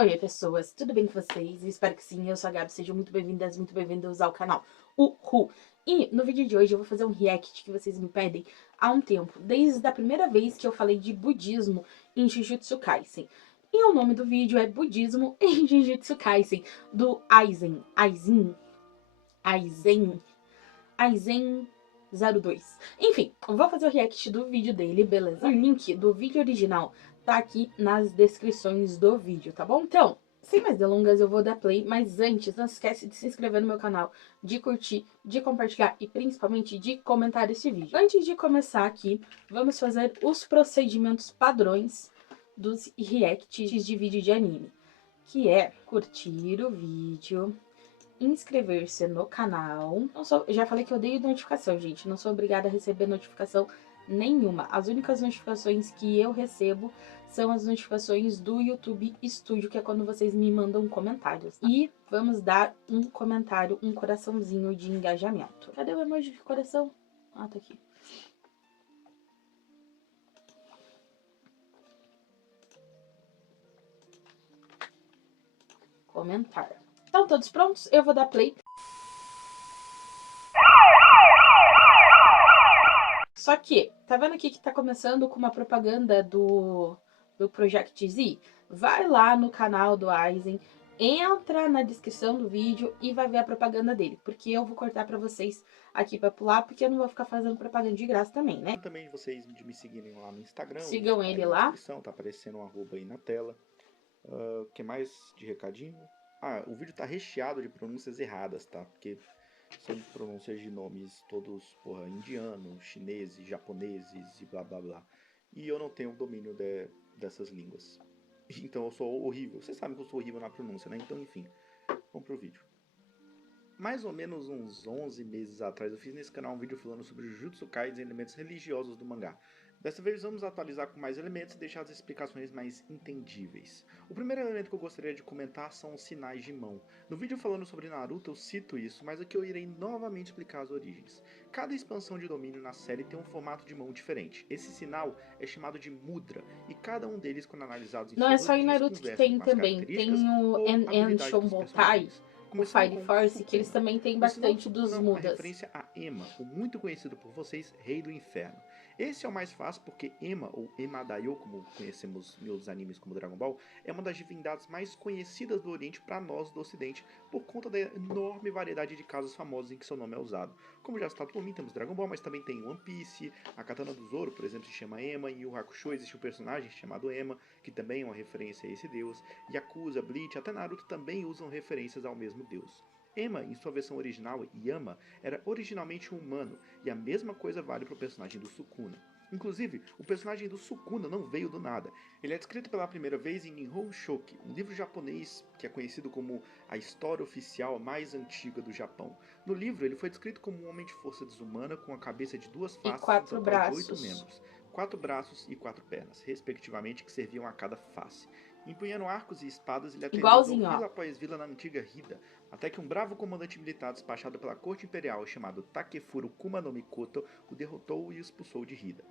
Oi, pessoas, tudo bem com vocês? Eu espero que sim, eu sou a Gabi, sejam muito bem-vindas, muito bem-vindos ao canal Uhul. E no vídeo de hoje eu vou fazer um react que vocês me pedem há um tempo, desde a primeira vez que eu falei de budismo em Jujutsu Kaisen. E o nome do vídeo é Budismo em Jujutsu Kaisen, do Aizen 02. Enfim, eu vou fazer o react do vídeo dele, beleza? O link do vídeo original tá aqui nas descrições do vídeo, tá bom? Então, sem mais delongas, eu vou dar play, mas antes, não esquece de se inscrever no meu canal, de curtir, de compartilhar e principalmente de comentar esse vídeo. Antes de começar aqui, vamos fazer os procedimentos padrões dos reacts de vídeo de anime, que é curtir o vídeo, inscrever-se no canal. Já falei que eu odeio notificação, gente. Não sou obrigada a receber notificação nenhuma. As únicas notificações que eu recebo são as notificações do YouTube Studio, que é quando vocês me mandam comentários. E vamos dar um comentário, um coraçãozinho de engajamento. Cadê o emoji de coração? Ah, tá aqui. Comentar. Então, todos prontos? Eu vou dar play. Só que, tá vendo aqui que tá começando com uma propaganda do Project Z? Vai lá no canal do Aizen, entra na descrição do vídeo e vai ver a propaganda dele. Porque eu vou cortar pra vocês aqui pra pular, porque eu não vou ficar fazendo propaganda de graça também, né? Também vocês de me seguirem lá no Instagram. Sigam ele lá. Na descrição, tá aparecendo um arroba aí na tela. O que mais de recadinho? Ah, o vídeo tá recheado de pronúncias erradas, tá? Porque são pronúncias de nomes todos, porra, indianos, chineses, japoneses e blá blá blá. E eu não tenho domínio dessas línguas. Então eu sou horrível. Vocês sabem que eu sou horrível na pronúncia, né? Então, enfim, vamos pro vídeo. Mais ou menos uns 11 meses atrás eu fiz nesse canal um vídeo falando sobre Jujutsu Kaisen e elementos religiosos do mangá. Dessa vez vamos atualizar com mais elementos e deixar as explicações mais entendíveis. O primeiro elemento que eu gostaria de comentar são os sinais de mão. No vídeo falando sobre Naruto eu cito isso, mas aqui eu irei novamente explicar as origens. Cada expansão de domínio na série tem um formato de mão diferente. Esse sinal é chamado de mudra, e cada um deles, quando analisados em Não é só em Naruto que tem também, tem o Enshonbotai, o Fire Force, que eles também têm bastante dos mudas. A referência a Ema, o muito conhecido por vocês, Rei do Inferno. Esse é o mais fácil porque Ema, ou Emadaio, como conhecemos em outros animes como Dragon Ball, é uma das divindades mais conhecidas do Oriente para nós do Ocidente, por conta da enorme variedade de casos famosos em que seu nome é usado. Como já citado por mim, temos Dragon Ball, mas também tem One Piece, a Katana do Zoro, por exemplo, se chama Ema, em Yu Yu Hakusho existe um personagem chamado Ema, que também é uma referência a esse deus, Yakuza, Bleach, até Naruto também usam referências ao mesmo deus. Ema, em sua versão original, Yama, era originalmente um humano, e a mesma coisa vale para o personagem do Sukuna. Inclusive, o personagem do Sukuna não veio do nada. Ele é descrito pela primeira vez em Nihon Shoki, um livro japonês que é conhecido como a história oficial mais antiga do Japão. No livro, ele foi descrito como um homem de força desumana com a cabeça de 2 faces e 4 braços. De 8 membros, 4 braços e 4 pernas, respectivamente, que serviam a cada face. Empunhando arcos e espadas, ele atendeu vila após vila na antiga Hida, até que um bravo comandante militar despachado pela corte imperial chamado Takefuro Kuma no Mikoto o derrotou e o expulsou de Hida.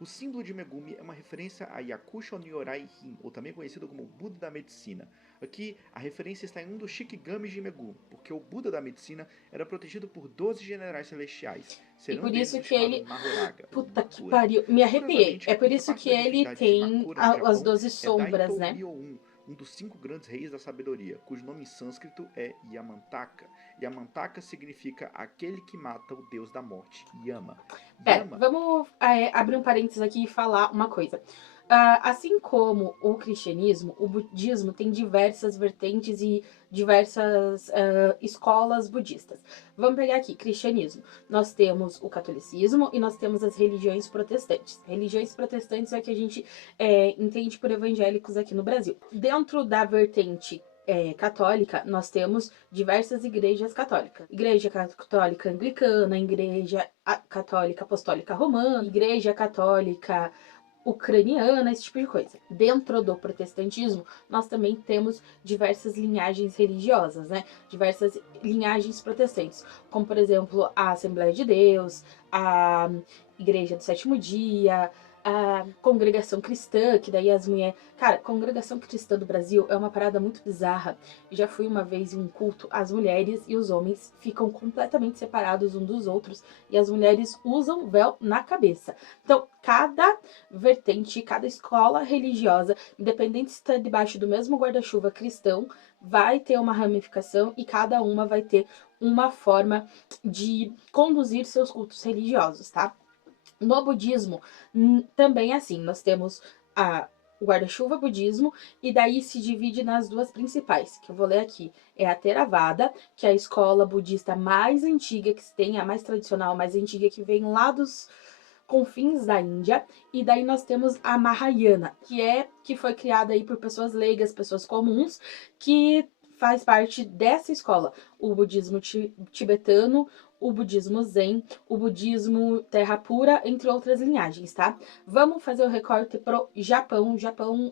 O símbolo de Megumi é uma referência a Yakusho Nyorai Rin, ou também conhecido como Buda da Medicina. Aqui, a referência está em um dos Shikigamis de Megumi, porque o Buda da Medicina era protegido por 12 generais celestiais. E por isso que ele... Puta que pariu, me arrepiei. É por isso que ele tem as 12 sombras, né? Um dos 5 grandes reis da sabedoria, cujo nome em sânscrito é Yamantaka. Yamantaka significa aquele que mata o deus da morte, Yama. Vamos abrir um parênteses aqui e falar uma coisa. Assim como o cristianismo, o budismo tem diversas vertentes e diversas escolas budistas. Vamos pegar aqui, cristianismo. Nós temos o catolicismo e nós temos as religiões protestantes. Religiões protestantes é o que a gente entende por evangélicos aqui no Brasil. Dentro da vertente católica, nós temos diversas igrejas católicas. Igreja católica anglicana, igreja católica apostólica romana, igreja católica ucraniana, esse tipo de coisa. Dentro do protestantismo, nós também temos diversas linhagens religiosas, né? Diversas linhagens protestantes, como por exemplo a Assembleia de Deus, a Igreja do Sétimo Dia, a congregação cristã, que daí as mulheres... Cara, congregação cristã do Brasil é uma parada muito bizarra. Eu já fui uma vez em um culto, as mulheres e os homens ficam completamente separados um dos outros e as mulheres usam véu na cabeça. Então, cada vertente, cada escola religiosa, independente se está debaixo do mesmo guarda-chuva cristão, vai ter uma ramificação e cada uma vai ter uma forma de conduzir seus cultos religiosos, tá? No budismo, também é assim, nós temos o guarda-chuva budismo, e daí se divide nas duas principais, que eu vou ler aqui. É a Theravada, que é a escola budista mais antiga que se tem, a mais tradicional, mais antiga, que vem lá dos confins da Índia, e daí nós temos a Mahayana, que foi criada aí por pessoas leigas, pessoas comuns, que faz parte dessa escola. O budismo tibetano, o budismo zen, o budismo terra pura, entre outras linhagens, tá? Vamos fazer o recorte pro Japão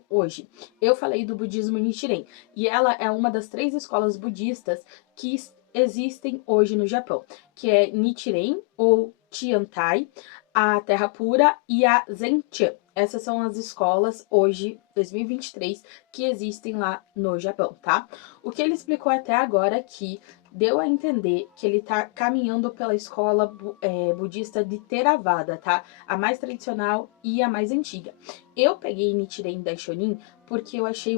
hoje. Eu falei do budismo Nichiren, e ela é uma das 3 escolas budistas que existem hoje no Japão, que é Nichiren ou Tiantai, a Terra Pura e a Zenchan. Essas são as escolas hoje, 2023, que existem lá no Japão, tá? O que ele explicou até agora aqui deu a entender que ele tá caminhando pela escola budista de Theravada, tá? A mais tradicional e a mais antiga. Eu peguei Nichiren Daishonin porque eu achei...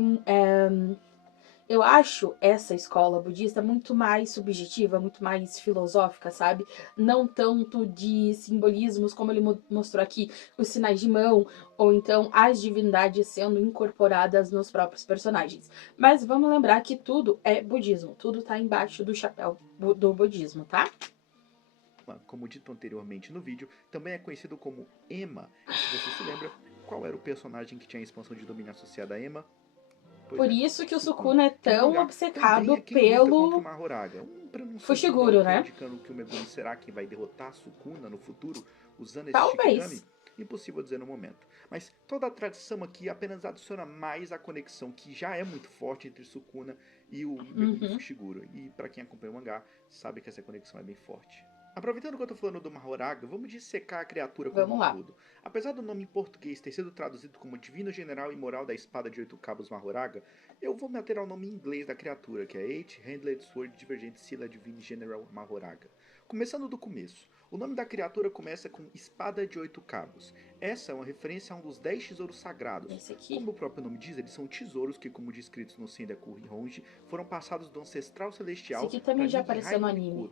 eu acho essa escola budista muito mais subjetiva, muito mais filosófica, sabe? Não tanto de simbolismos, como ele mostrou aqui, os sinais de mão, ou então as divindades sendo incorporadas nos próprios personagens. Mas vamos lembrar que tudo é budismo, tudo tá embaixo do chapéu do budismo, tá? Como dito anteriormente no vídeo, também é conhecido como Ema. Se você se lembra, qual era o personagem que tinha a expansão de domínio associada a Ema? Por isso que o Sukuna é tão obcecado pelo Fushiguro, né? Indicando que o Megumi será quem vai derrotar Sukuna no futuro, usando esse Talvez. Shikigami? Impossível dizer no momento. Mas toda a tradição aqui apenas adiciona mais a conexão que já é muito forte entre Sukuna e o Megumi Fushiguro. E para quem acompanha o mangá, sabe que essa conexão é bem forte. Aproveitando que eu tô falando do Mahoraga, vamos dissecar a criatura como um todo. Apesar do nome em português ter sido traduzido como Divino General e Moral da Espada de 8 Cabos Mahoraga, eu vou me ater ao nome em inglês da criatura, que é Eight-Handed Sword Divergent Scylla Divine General Mahoraga. Começando do começo, o nome da criatura começa com Espada de 8 Cabos. Essa é uma referência a um dos 10 tesouros sagrados. Como o próprio nome diz, eles são tesouros que, como descritos no Sendaku Honji, foram passados do ancestral celestial para também já apareceu no anime.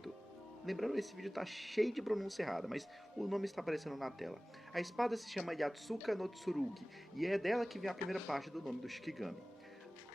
Lembrando, esse vídeo tá cheio de pronúncia errada, mas o nome está aparecendo na tela. A espada se chama Yatsuka no Tsurugi, e é dela que vem a primeira parte do nome do Shikigami.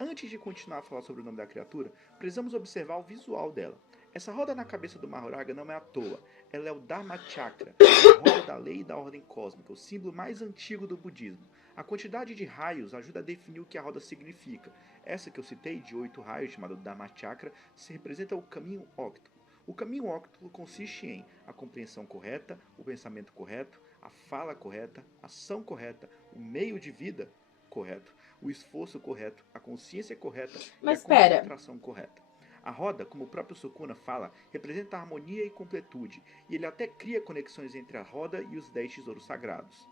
Antes de continuar a falar sobre o nome da criatura, precisamos observar o visual dela. Essa roda na cabeça do Mahoraga não é à toa, ela é o Dharma Chakra, a roda da lei e da ordem cósmica, o símbolo mais antigo do budismo. A quantidade de raios ajuda a definir o que a roda significa. Essa que eu citei, de 8 raios, chamada Dharma Chakra, se representa o caminho óctuplo. O caminho óctuplo consiste em a compreensão correta, o pensamento correto, a fala correta, a ação correta, o meio de vida correto, o esforço correto, a consciência correta e a concentração correta. A roda, como o próprio Sukuna fala, representa a harmonia e completude, e ele até cria conexões entre a roda e os 10 tesouros sagrados.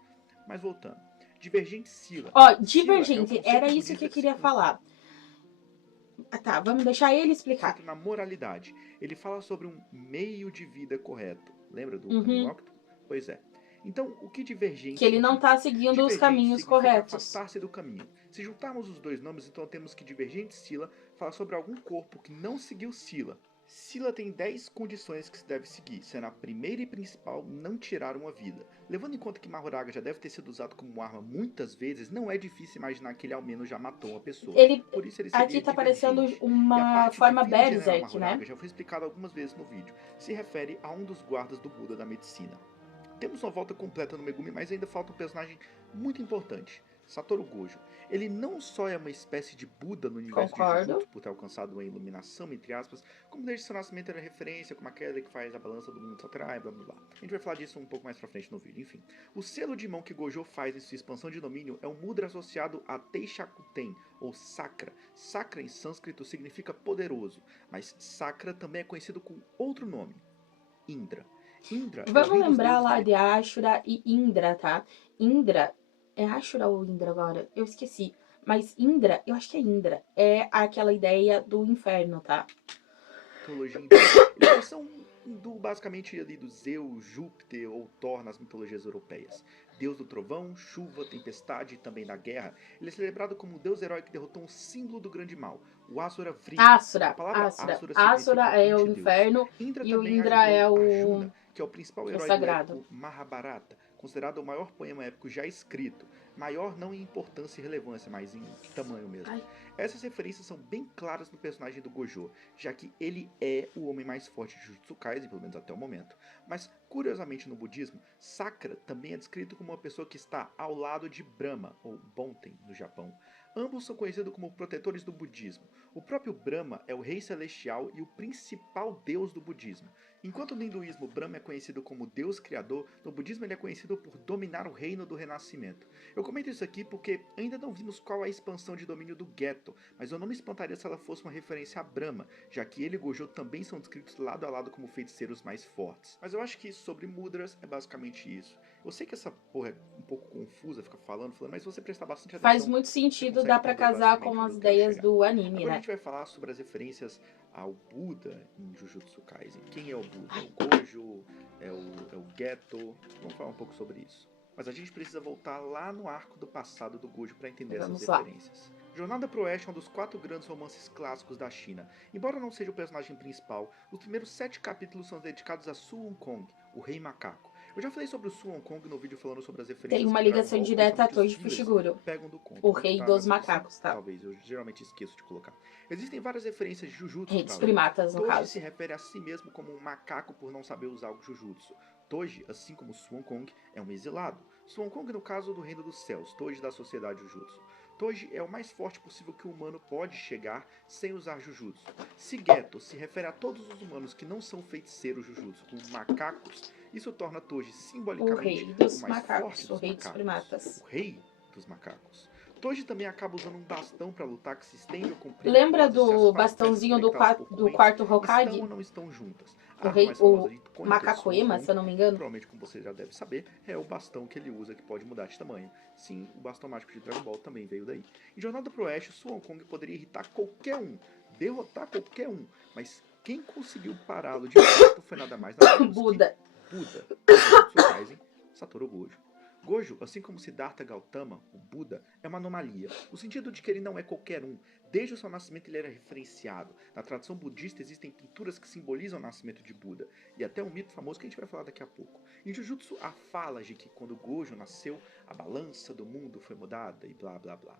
Mas voltando. Divergente Scylla. Divergente, era isso que eu queria falar. Tá, vamos deixar ele explicar. Na moralidade, ele fala sobre um meio de vida correto. Lembra do caminho óctuplo? Pois é. Então, o que divergente... Que ele não está seguindo os caminhos corretos. Afastar-se do caminho. Se juntarmos os dois nomes, então temos que Divergente Scylla fala sobre algum corpo que não seguiu Scylla. Scylla tem 10 condições que se deve seguir, sendo a primeira e principal não tirar uma vida. Levando em conta que Mahoraga já deve ter sido usado como arma muitas vezes, não é difícil imaginar que ele ao menos já matou uma pessoa. Por isso ele aqui tá parecendo uma forma Berserk, né? Já foi explicado algumas vezes no vídeo. Se refere a um dos guardas do Buda da medicina. Temos uma volta completa no Megumi, mas ainda falta um personagem muito importante. Satoru Gojo. Ele não só é uma espécie de Buda no universo de Jujutsu por ter alcançado uma iluminação, entre aspas, como desde seu nascimento era referência, como aquela que faz a balança do mundo Sakurai, blá blá blá. A gente vai falar disso um pouco mais pra frente no vídeo, enfim. O selo de mão que Gojo faz em sua expansão de domínio é um mudra associado a Teishakuten, ou Sakra. Sakra em sânscrito significa poderoso, mas Sakra também é conhecido com outro nome, Indra. Vamos lembrar lá de Ashura e Indra, tá? Indra É Ashura ou Indra agora? Eu esqueci. Mas Indra, eu acho que é Indra. É aquela ideia do inferno, tá? Mitologia hindu, eles já são hindu basicamente ali do Zeus, Júpiter ou Thor nas mitologias europeias. Deus do trovão, chuva, tempestade e também da guerra, ele é celebrado como um deus herói que derrotou um símbolo do grande mal, o Asura Vrika. A Asura, palavra Asura. Asura significa Asura é o antideus. inferno Indra e o também Indra é ajudou o Arjuna, que é o principal que é herói do sagrado. épico Mahabharata, considerado o maior poema épico já escrito. Maior não em importância e relevância, mas em tamanho mesmo. Ai, Essas referências são bem claras no personagem do Gojo, já que ele é o homem mais forte de Jujutsu Kaisen, pelo menos até o momento. Mas, curiosamente, no budismo, Sakura também é descrito como uma pessoa que está ao lado de Brahma, ou Bonten, no Japão. Ambos são conhecidos como protetores do budismo. O próprio Brahma é o rei celestial e o principal deus do budismo. Enquanto no hinduísmo Brahma é conhecido como Deus Criador, no budismo ele é conhecido por dominar o reino do renascimento. Eu comento isso aqui porque ainda não vimos qual é a expansão de domínio do Geto, mas eu não me espantaria se ela fosse uma referência a Brahma, já que ele e Gojo também são descritos lado a lado como feiticeiros mais fortes. Mas eu acho que sobre Mudras é basicamente isso. Eu sei que essa porra é um pouco confusa, fica falando, mas se você prestar bastante atenção, faz muito você sentido, consegue dá pra entender casar basicamente com onde as eu quero ideias chegar. do anime, Agora a né? gente vai falar sobre as referências ao Buda em Jujutsu Kaisen. Quem é o Buda? É o Gojo? É o Geto? Vamos falar um pouco sobre isso. Mas a gente precisa voltar lá no arco do passado do Gojo para entender essas Vamos lá. referências. Jornada pro Oeste é um dos 4 grandes romances clássicos da China. Embora não seja o personagem principal, os primeiros 7 capítulos são dedicados a Su Wukong, o Rei Macaco. Eu já falei sobre o Su Wukong no vídeo falando sobre as referências Tem uma que Dragon ligação Ball, direta a principalmente os Toji fillers, Fushiguro, pegam do conto. o Onde rei tá na dos descrição? macacos, tá? Talvez, eu geralmente esqueço de colocar. Existem várias referências de Jujutsu Rei para dos ler. primatas, no Toji caso. se refere a si mesmo como um macaco por não saber usar o Jujutsu. Toji, assim como Su Wukong, é um exilado. Su Wukong no caso do Reino dos Céus, Toji da Sociedade Jujutsu. Toji é o mais forte possível que o humano pode chegar sem usar Jujutsu. Se Geto se refere a todos os humanos que não são feiticeiros Jujutsu, como macacos, isso torna Toji O simbolicamente rei o dos mais macacos, forte o dos rei dos macacos, primatas. o rei dos macacos. Toji também acaba usando um bastão para lutar que se estende ou comprido, Lembra mostra se as do 4 peças bastãozinho do, conectadas por do correntes quarto estão ou Hokage? não estão juntas. A O arma rei, mais famosa o de icônica de macaco Sun Ema, se eu Wukong, não me engano. provavelmente como você já deve saber, é o bastão que ele usa que pode mudar de tamanho. Sim, o bastão mágico de Dragon Ball também veio daí. Em Jornada pro Oeste, Sun Wukong poderia irritar qualquer um, derrotar qualquer um, mas quem conseguiu pará-lo de fato foi nada mais nada menos que Buda. Buda, em Jujutsu Kaisen, Satoru Gojo. Gojo, assim como Siddhartha Gautama, o Buda, é uma anomalia, no sentido de que ele não é qualquer um. Desde o seu nascimento ele era referenciado. Na tradição budista existem pinturas que simbolizam o nascimento de Buda, e até um mito famoso que a gente vai falar daqui a pouco. Em Jujutsu há falas de que quando Gojo nasceu, a balança do mundo foi mudada e blá blá blá.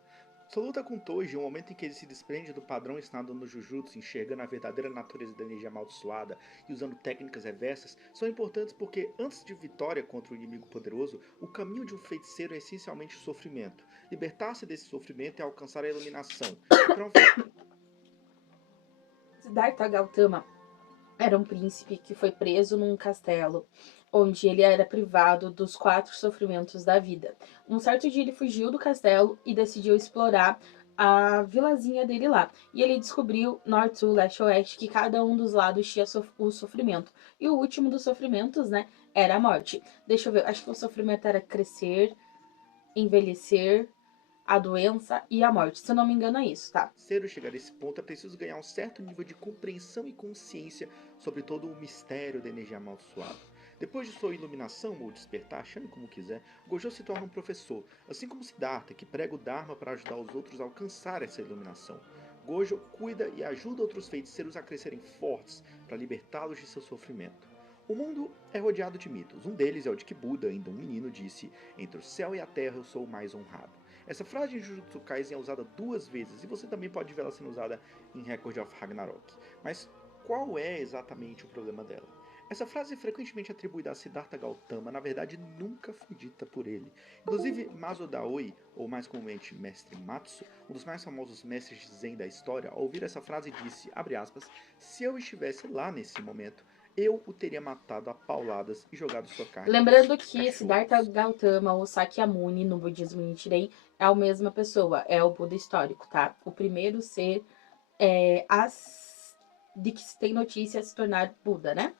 Sua luta com Toji, o momento em que ele se desprende do padrão ensinado no Jujutsu, enxergando a verdadeira natureza da energia amaldiçoada e usando técnicas reversas, são importantes porque, antes de vitória contra o inimigo poderoso, o caminho de um feiticeiro é essencialmente o sofrimento. Libertar-se desse sofrimento é alcançar a iluminação. Siddhartha Gautama era um príncipe que foi preso num castelo, onde ele era privado dos 4 sofrimentos da vida. Um certo dia ele fugiu do castelo e decidiu explorar a vilazinha dele lá. E ele descobriu, norte, sul, leste, oeste, que cada um dos lados tinha o sofrimento. E o último dos sofrimentos, né, era a morte. Deixa eu ver, acho que o sofrimento era crescer, envelhecer, a doença e a morte. Se eu não me engano é isso, tá? Cedo chegar a esse ponto é preciso ganhar um certo nível de compreensão e consciência sobre todo o mistério da energia amaldiçoada. Depois de sua iluminação ou despertar, chame como quiser, Gojo se torna um professor, assim como Siddhartha, que prega o Dharma para ajudar os outros a alcançar essa iluminação. Gojo cuida e ajuda outros feiticeiros a crescerem fortes para libertá-los de seu sofrimento. O mundo é rodeado de mitos. Um deles é o de que Buda, ainda um menino, disse: "Entre o céu e a terra eu sou o mais honrado". Essa frase em Jujutsu Kaisen é usada 2 vezes, e você também pode ver ela sendo usada em Record of Ragnarok. Mas qual é exatamente o problema dela? Essa frase é frequentemente atribuída a Siddhartha Gautama, na verdade nunca foi dita por ele. Inclusive, Maso Daoi, ou mais comumente Mestre Matsu, um dos mais famosos mestres de Zen da história, ao ouvir essa frase disse, abre aspas, "se eu estivesse lá nesse momento, eu o teria matado a pauladas e jogado sua carne Lembrando pros que Siddhartha cachorros." Gautama ou Sakyamuni no budismo Nichiren é a mesma pessoa, é o Buda histórico, tá? O primeiro ser de que se tem notícia se tornar Buda, né?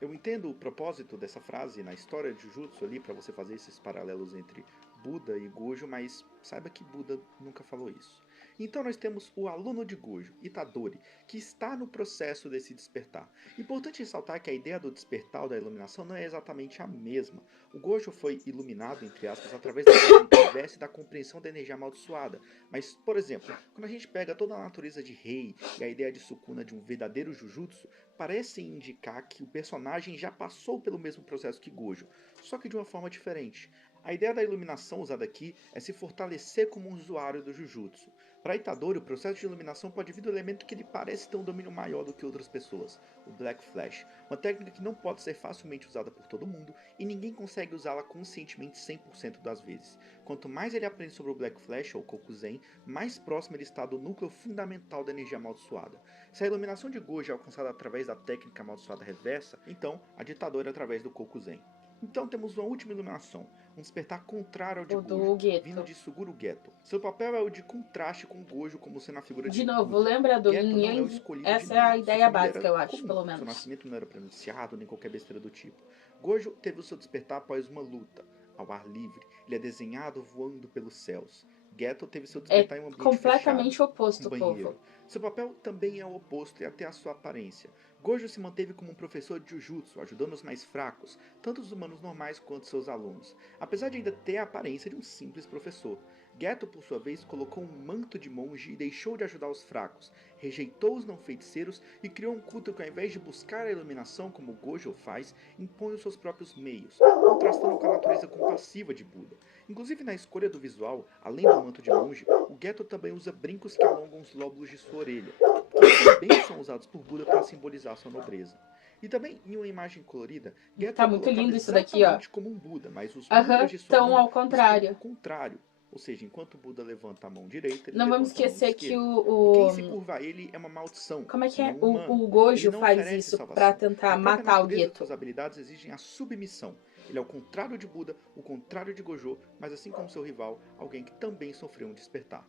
Eu entendo o propósito dessa frase na história de Jujutsu ali, para você fazer esses paralelos entre Buda e Gojo, mas saiba que Buda nunca falou isso. Então nós temos o aluno de Gojo, Itadori, que está no processo desse despertar. Importante ressaltar que a ideia do despertar ou da iluminação não é exatamente a mesma. O Gojo foi iluminado, entre aspas, através da técnica e da compreensão da energia amaldiçoada. Mas, por exemplo, quando a gente pega toda a natureza de Rei e a ideia de Sukuna de um verdadeiro Jujutsu, parece indicar que o personagem já passou pelo mesmo processo que Gojo, só que de uma forma diferente. A ideia da iluminação usada aqui é se fortalecer como um usuário do Jujutsu. Para Itadori, o processo de iluminação pode vir do elemento que lhe parece ter um domínio maior do que outras pessoas, o Black Flash, uma técnica que não pode ser facilmente usada por todo mundo e ninguém consegue usá-la conscientemente 100% das vezes. Quanto mais ele aprende sobre o Black Flash, ou Kokuzen, mais próximo ele está do núcleo fundamental da energia amaldiçoada. Se a iluminação de Gojo é alcançada através da técnica amaldiçoada reversa, então a de Itadori é através do Kokuzen. Então temos uma última iluminação, um despertar contrário ao de Gojo, vindo de Suguru Geto. Seu papel é o de contraste com Gojo como sendo a figura de novo, Buda. lembra do Geto Yin não é o Yang? escolhido Essa de é a nada. ideia Sua família básica, eu acho, comum. pelo menos. Seu nascimento não era pronunciado, nem qualquer besteira do tipo. Gojo teve o seu despertar após uma luta, ao ar livre. Ele é desenhado voando pelos céus. Geto teve seu despertar em um ambiente completamente fechado, oposto, um banheiro. povo. Seu papel também é o oposto e até a sua aparência. Gojo se manteve como um professor de Jujutsu, ajudando os mais fracos, tanto os humanos normais quanto seus alunos, apesar de ainda ter a aparência de um simples professor. Geto, por sua vez, colocou um manto de monge e deixou de ajudar os fracos, rejeitou os não-feiticeiros e criou um culto que, ao invés de buscar a iluminação como Gojo faz, impõe os seus próprios meios, contrastando com a natureza compassiva de Buda. Inclusive na escolha do visual, além do manto de monge, o Geto também usa brincos que alongam os lóbulos de sua orelha, que também são usados por Buda para simbolizar sua nobreza. E também, em uma imagem colorida, Geto Tá é muito colocado lindo isso daqui, ó. exatamente como um Buda, mas os mudras de sua Tão mão ao contrário. estão ao contrário. Ou seja, enquanto o Buda levanta a mão direita, ele Não levanta vamos esquecer a mão que esquerda. o... E quem se curva a ele é uma maldição. Como é que é? Não humano. O Gojo Ele não faz oferece isso salvação. pra tentar A própria matar o natureza de Geto. suas habilidades exigem a submissão. Ele é o contrário de Buda, o contrário de Gojo, mas assim como seu rival, alguém que também sofreu um despertar.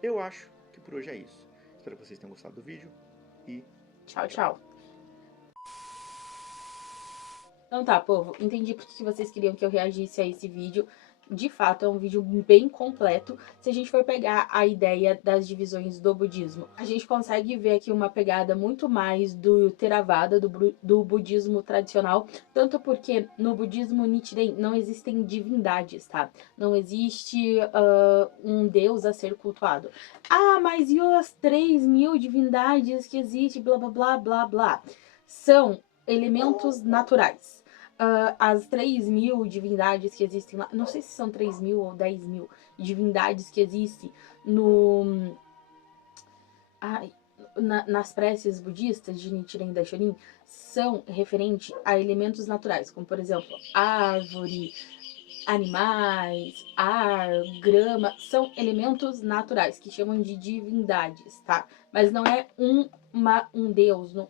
Eu acho que por hoje é isso. Espero que vocês tenham gostado do vídeo e Tchau, tchau. Então tá, povo, entendi porque que vocês queriam que eu reagisse a esse vídeo. De fato, é um vídeo bem completo. Se a gente for pegar a ideia das divisões do budismo, a gente consegue ver aqui uma pegada muito mais do Theravada, do budismo tradicional, tanto porque no budismo Nichiren não existem divindades, tá? Não existe um deus a ser cultuado. Ah, mas e as 3.000 divindades que existem, blá blá blá blá blá? São elementos naturais. As 3.000 divindades que existem lá, não sei se são 3.000 ou 10.000 divindades que existem nas preces budistas de Nichiren Daishonin, são referentes a elementos naturais, como por exemplo, árvore, animais, ar, grama, são elementos naturais, que chamam de divindades, tá? Mas não é um deus, não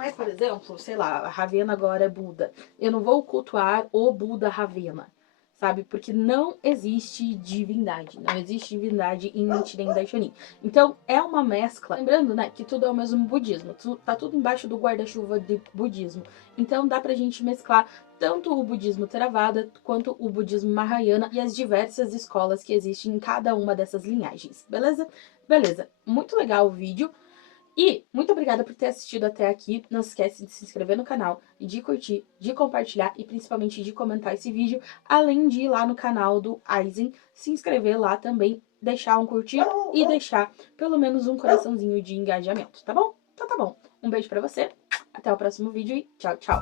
é, por exemplo, sei lá, Ravena agora é Buda. Eu não vou cultuar o Buda Ravena, sabe? Porque não existe divindade. Não existe divindade em Nichiren Daishonin. Então, é uma mescla. Lembrando, né, que tudo é o mesmo budismo. Tá tudo embaixo do guarda-chuva de budismo. Então, dá pra gente mesclar tanto o budismo Theravada quanto o budismo Mahayana e as diversas escolas que existem em cada uma dessas linhagens. Beleza? Beleza. Muito legal o vídeo. E muito obrigada por ter assistido até aqui. Não se esquece de se inscrever no canal, de curtir, de compartilhar e principalmente de comentar esse vídeo. Além de ir lá no canal do Aizen, se inscrever lá também, deixar um curtir e deixar pelo menos um coraçãozinho de engajamento, tá bom? Então tá bom. Um beijo pra você, até o próximo vídeo e tchau, tchau.